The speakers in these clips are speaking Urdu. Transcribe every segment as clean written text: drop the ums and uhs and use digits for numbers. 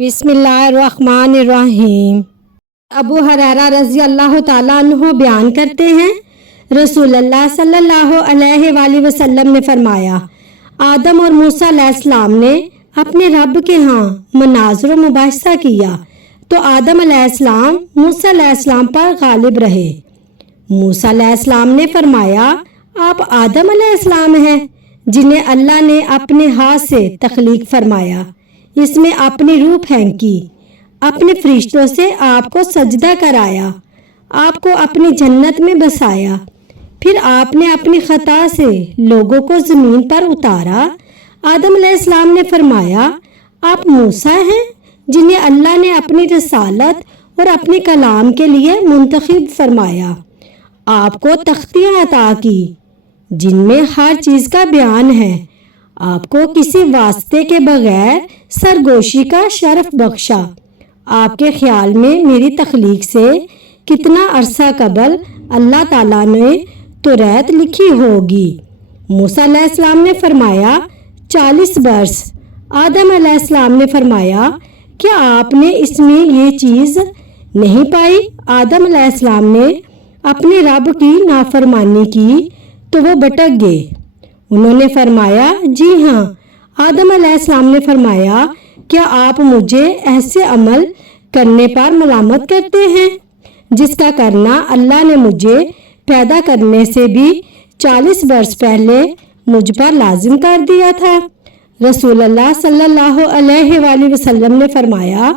بسم اللہ الرحمن الرحیم۔ ابو ہریرہ رضی اللہ تعالیٰ عنہ بیان کرتے ہیں، رسول اللہ صلی اللہ علیہ وآلہ وسلم نے فرمایا، آدم اور موسیٰ علیہ السلام نے اپنے رب کے ہاں مناظر و مباحثہ کیا تو آدم علیہ السلام موسیٰ علیہ السلام پر غالب رہے۔ موسیٰ علیہ السلام نے فرمایا، آپ آدم علیہ السلام ہیں جنہیں اللہ نے اپنے ہاتھ سے تخلیق فرمایا، اس میں اپنی روح پھینکی، اپنے فرشتوں سے آپ کو سجدہ کرایا، آپ کو اپنی جنت میں بسایا، پھر آپ نے اپنی خطا سے لوگوں کو زمین پر اتارا۔ آدم علیہ السلام نے فرمایا، آپ موسیٰ ہیں جنہیں اللہ نے اپنی رسالت اور اپنے کلام کے لیے منتخب فرمایا، آپ کو تختیاں عطا کی جن میں ہر چیز کا بیان ہے، آپ کو کسی واسطے کے بغیر سرگوشی کا شرف بخشا۔ آپ کے خیال میں میری تخلیق سے کتنا عرصہ قبل اللہ تعالیٰ نے توریت لکھی ہوگی؟ موسیٰ علیہ السلام نے فرمایا 40 برس۔ آدم علیہ السلام نے فرمایا، کیا آپ نے اس میں یہ چیز نہیں پائی؟ آدم علیہ السلام نے اپنے رب کی نافرمانی کی تو وہ بھٹک گئے۔ انہوں نے فرمایا، جی ہاں۔ آدم علیہ السلام نے فرمایا، کیا آپ مجھے ایسے عمل کرنے پر ملامت کرتے ہیں جس کا کرنا اللہ نے مجھے پیدا کرنے سے بھی 40 برس پہلے مجھ پر لازم کر دیا تھا؟ رسول اللہ صلی اللہ علیہ وآلہ وسلم نے فرمایا،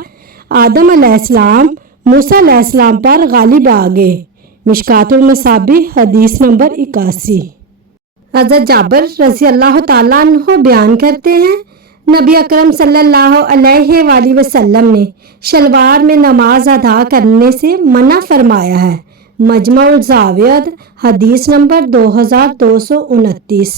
آدم علیہ السلام موسیٰ علیہ السلام پر غالب آ گئے۔ مشکوٰۃ المصابیح حدیث نمبر 81۔ حضرت جابر رضی اللہ تعالیٰ عنہ بیان کرتے ہیں، نبی اکرم صلی اللہ علیہ وآلہ وسلم نے شلوار میں نماز ادا کرنے سے منع فرمایا ہے۔ مجمع الزوائد حدیث نمبر 2229۔